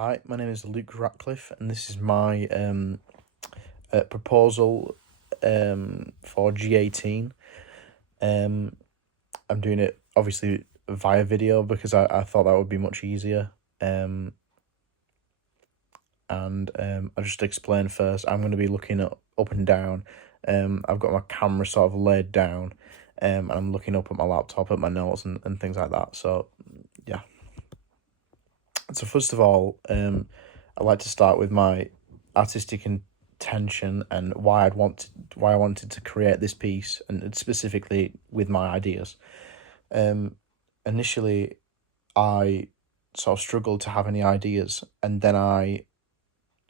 Hi, my name is Luke Ratcliffe, and this is my proposal for G18. Um, I'm doing it obviously via video because I thought that would be much easier. I'll just explain first. I'm going to be looking up and down. I've got my camera sort of laid down, and I'm looking up at my laptop at my notes and things like that. So, yeah. So first of all, I'd like to start with my artistic intention and why I wanted to create this piece, and specifically with my ideas. Initially, I sort of struggled to have any ideas, and then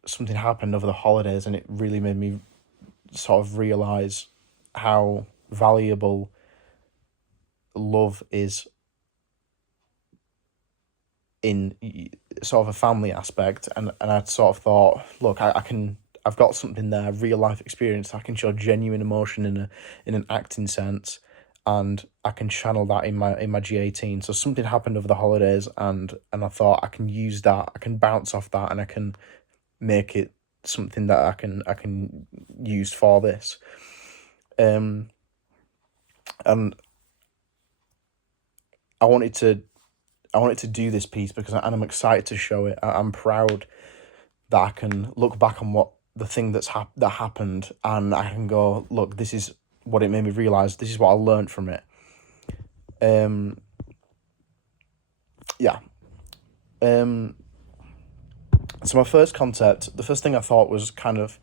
something happened over the holidays, and it really made me sort of realize how valuable love is in sort of a family aspect, and I sort of thought, look, I've got something there, real life experience. I can show genuine emotion in an acting sense, and I can channel that in my G18. So something happened over the holidays, and I thought I can use that, I can bounce off that, and I can make it something that I can use for this. And I wanted to do this piece because I'm excited to show it. I'm proud that I can look back on what the thing that happened, and I can go, look, this is what it made me realize. This is what I learned from it. Yeah. So my first concept, the first thing I thought was kind of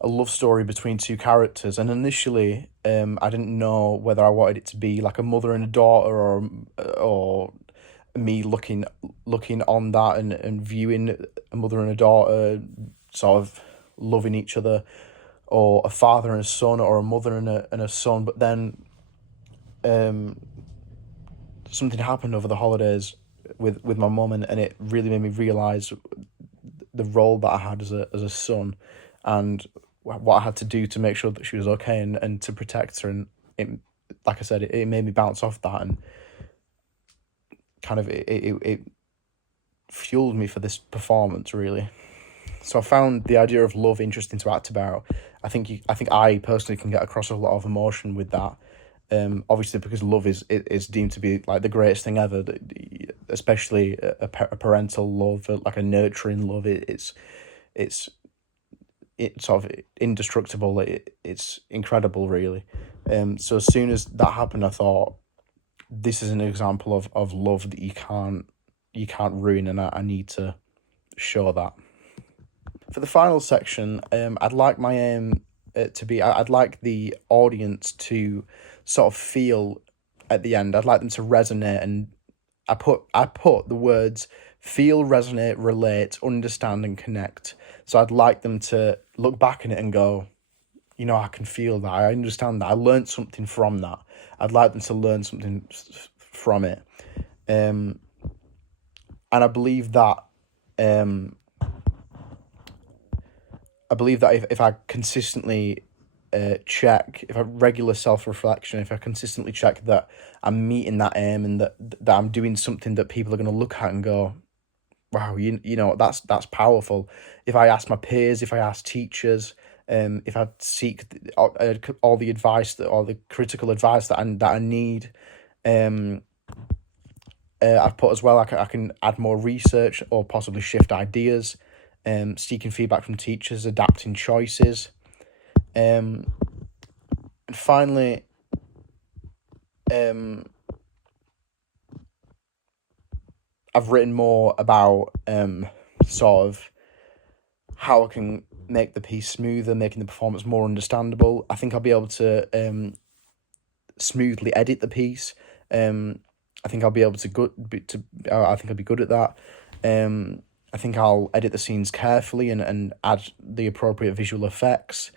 a love story between two characters, and initially, I didn't know whether I wanted it to be like a mother and a daughter, or me looking on that and viewing a mother and a daughter sort of loving each other, or a father and a son, or a mother and a son. But then something happened over the holidays with my mum, and it really made me realise the role that I had as a son, and what I had to do to make sure that she was okay, and to protect her. And it, like I said, it made me bounce off that, and kind of it fueled me for this performance, really. So I found the idea of love interesting to act about. I think I personally can get across a lot of emotion with that. Obviously, because love is deemed to be like the greatest thing ever, especially a parental love, like a nurturing love. It's sort of indestructible. It's incredible, really. So as soon as that happened, I thought, this is an example of love that you can't ruin, and I need to show that. For the final section, I'd like my aim to be, I'd like the audience to sort of feel at the end. I'd like them to resonate, and I put the words feel, resonate, relate, understand, and connect. So I'd like them to look back on it and go, I can feel that, I understand that, I learned something from that. I'd like them to learn something from it. And I believe that if I consistently check, if I regular self-reflection, if I consistently check that I'm meeting that aim, and that I'm doing something that people are going to look at and go, wow, that's powerful. If I ask my peers, if I ask teachers, if I seek all the advice, all the critical advice that I need, I've put as well, I can add more research or possibly shift ideas, seeking feedback from teachers, adapting choices. And finally, I've written more about sort of how I can make the piece smoother, making the performance more understandable. I think I'll be able to smoothly edit the piece. I think I'll be able to I think I'll be good at that. I think I'll edit the scenes carefully and add the appropriate visual effects.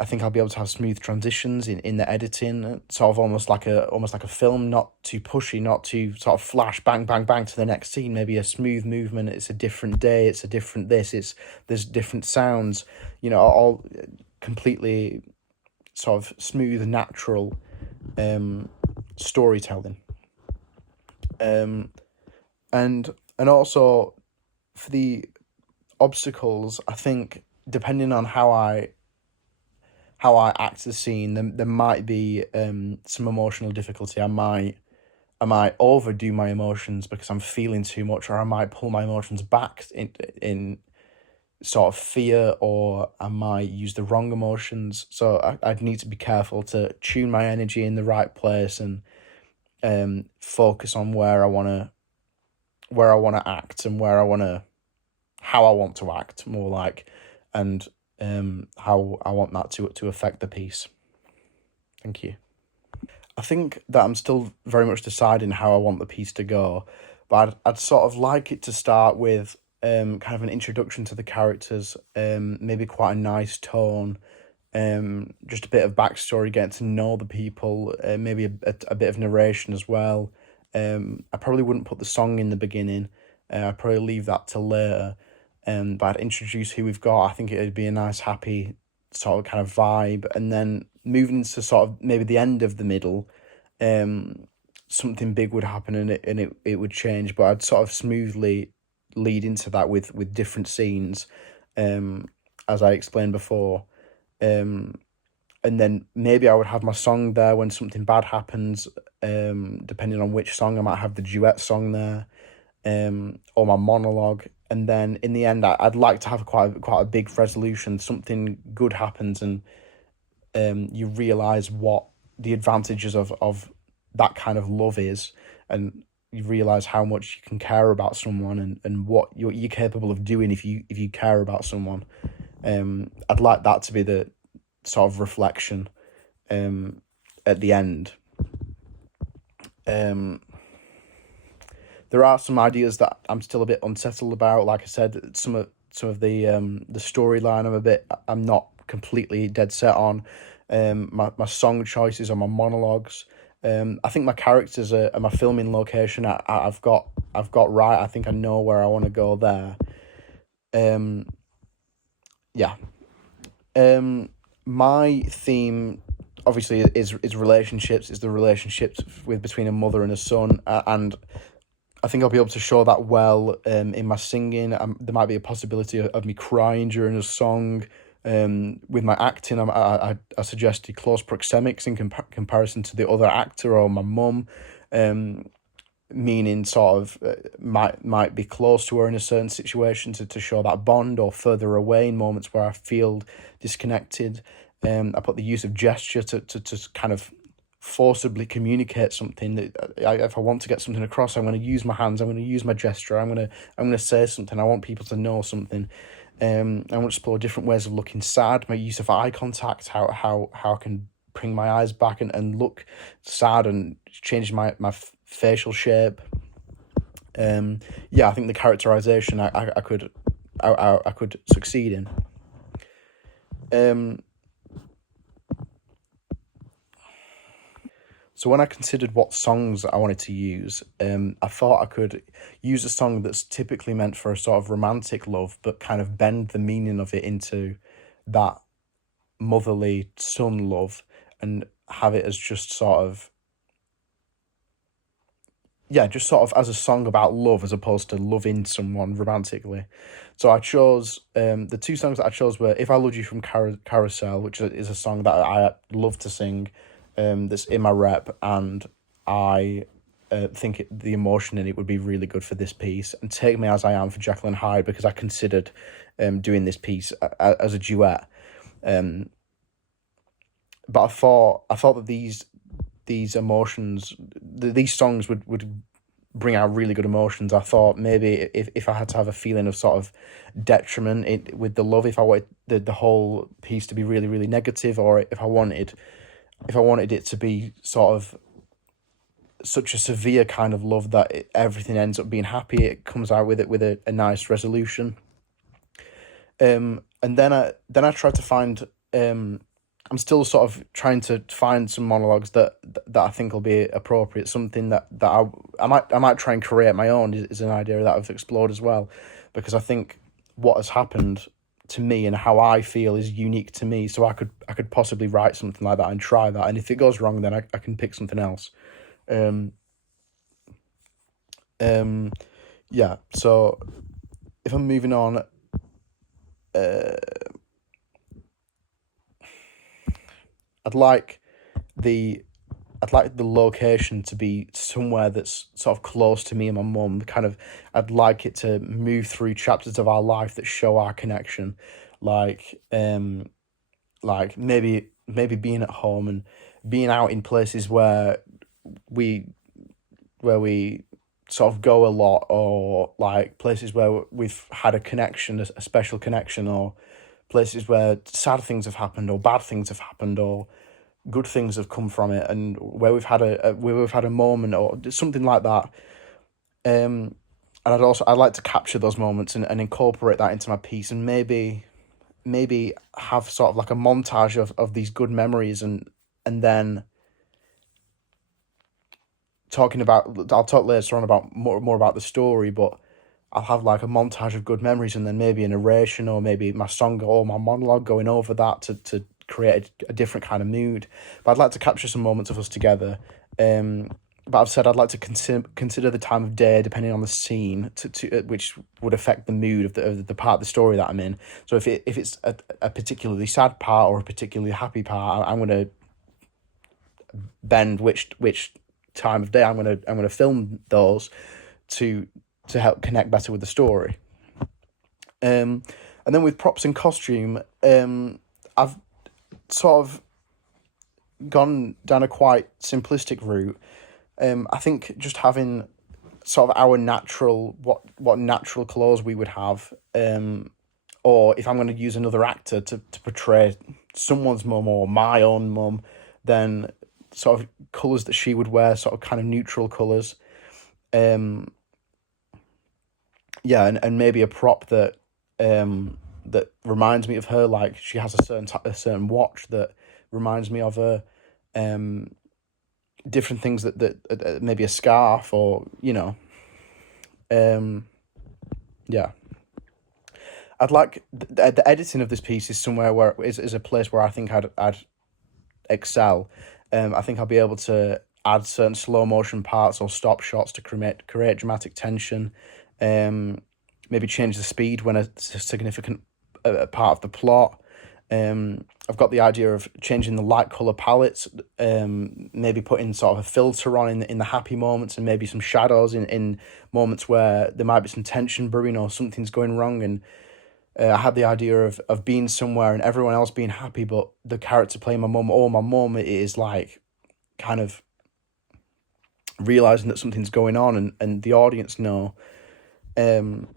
I think I'll be able to have smooth transitions in the editing, sort of almost like a film, not too pushy, not too sort of flash, bang, bang, bang to the next scene. Maybe a smooth movement. It's a different day. It's a different this. There's different sounds. All completely sort of smooth, natural storytelling. And also for the obstacles, I think depending on how I act the scene, there might be some emotional difficulty. I might overdo my emotions because I'm feeling too much, or I might pull my emotions back in sort of fear, or I might use the wrong emotions. So I'd need to be careful to tune my energy in the right place and focus on where I wanna act and how I want to act more like, and how I want that to affect the piece. Thank you. I think that I'm still very much deciding how I want the piece to go, but I'd sort of like it to start with kind of an introduction to the characters, maybe quite a nice tone, just a bit of backstory, getting to know the people, maybe a bit of narration as well. I probably wouldn't put the song in the beginning. I'd probably leave that till later. But I'd introduce who we've got. I think it'd be a nice, happy sort of kind of vibe, and then moving into sort of maybe the end of the middle, something big would happen and it would change. But I'd sort of smoothly lead into that with different scenes, as I explained before. And then maybe I would have my song there when something bad happens. Depending on which song, I might have the duet song there, or my monologue. And then in the end, I'd like to have quite a big resolution. Something good happens, and you realize what the advantages of that kind of love is, and you realize how much you can care about someone, and what you're capable of doing if you care about someone. I'd like that to be the sort of reflection at the end. There are some ideas that I'm still a bit unsettled about. Like I said, some of the storyline I'm not completely dead set on. My song choices or my monologues. I think my characters and my filming location I've got right. I think I know where I want to go there. Yeah. My theme obviously is relationships. Is the relationships between a mother and a son, and I think I'll be able to show that well in my singing. There might be a possibility of me crying during a song. With my acting, I suggested close proxemics in comparison to the other actor or my mum, meaning sort of might be close to her in a certain situation to show that bond, or further away in moments where I feel disconnected. I put the use of gesture to kind of forcibly communicate something that if I want to get something across, I'm going to use my hands, I'm going to use my gesture, I'm going to say something. I want people to know something. I want to explore different ways of looking sad, my use of eye contact, how I can bring my eyes back and look sad, and change my facial shape. I think the characterization I could succeed in. So when I considered what songs I wanted to use, I thought I could use a song that's typically meant for a sort of romantic love, but kind of bend the meaning of it into that motherly son love, and have it as just sort of as a song about love as opposed to loving someone romantically. So I chose the two songs that I chose were "If I Loved You" from Carousel, which is a song that I love to sing, that's in my rep, and I think the emotion in it would be really good for this piece. And "Take Me As I Am" for Jekyll and Hyde, because I considered doing this piece as a duet. But I thought that these emotions, these songs would bring out really good emotions. I thought maybe if I had to have a feeling of sort of detriment with the love, if I wanted the whole piece to be really, really negative, or if I wanted it to be sort of such a severe kind of love that everything ends up being happy, it comes out with a nice resolution. And then I tried to find. I'm still sort of trying to find some monologues that I think will be appropriate. Something that I might try and create my own is an idea that I've explored as well, because I think what has happened to me and how I feel is unique to me. So I could possibly write something like that and try that. And if it goes wrong, then I can pick something else. So if I'm moving on, I'd like the location to be somewhere that's sort of close to me and my mum. Kind of, I'd like it to move through chapters of our life that show our connection, like maybe being at home and being out in places we where we sort of go a lot, or like places where we've had a connection, a special connection, or places where sad things have happened or bad things have happened or good things have come from it, and where we've had a moment or something like that. And I'd like to capture those moments and incorporate that into my piece, and maybe have sort of like a montage of these good memories, and then I'll talk later on about more about the story, but I'll have like a montage of good memories, and then maybe a narration, or maybe my song or my monologue going over that to create a different kind of mood. But I'd like to capture some moments of us together. But I've said I'd like to consider the time of day depending on the scene, which would affect the mood of the part of the story that I'm in. So if it's a particularly sad part or a particularly happy part, I'm gonna bend which time of day I'm gonna film those to help connect better with the story. And then with props and costume, I've sort of gone down a quite simplistic route. I think just having sort of our natural what natural clothes we would have, or if I'm going to use another actor to portray someone's mum or my own mum, then sort of colours that she would wear, sort of kind of neutral colours. Yeah, and maybe a prop that that reminds me of her, like she has a certain watch that reminds me of her. Different things that maybe a scarf, or yeah. I'd like the editing of this piece is somewhere where is a place where I think I'd excel. I think I'll be able to add certain slow motion parts or stop shots to create dramatic tension. Maybe change the speed when a significant part of the plot. I've got the idea of changing the light color palettes, maybe putting sort of a filter on in the happy moments, and maybe some shadows in moments where there might be some tension brewing or something's going wrong. And I had the idea of being somewhere and everyone else being happy, but the character playing my mum is like kind of realizing that something's going on, and the audience know. Then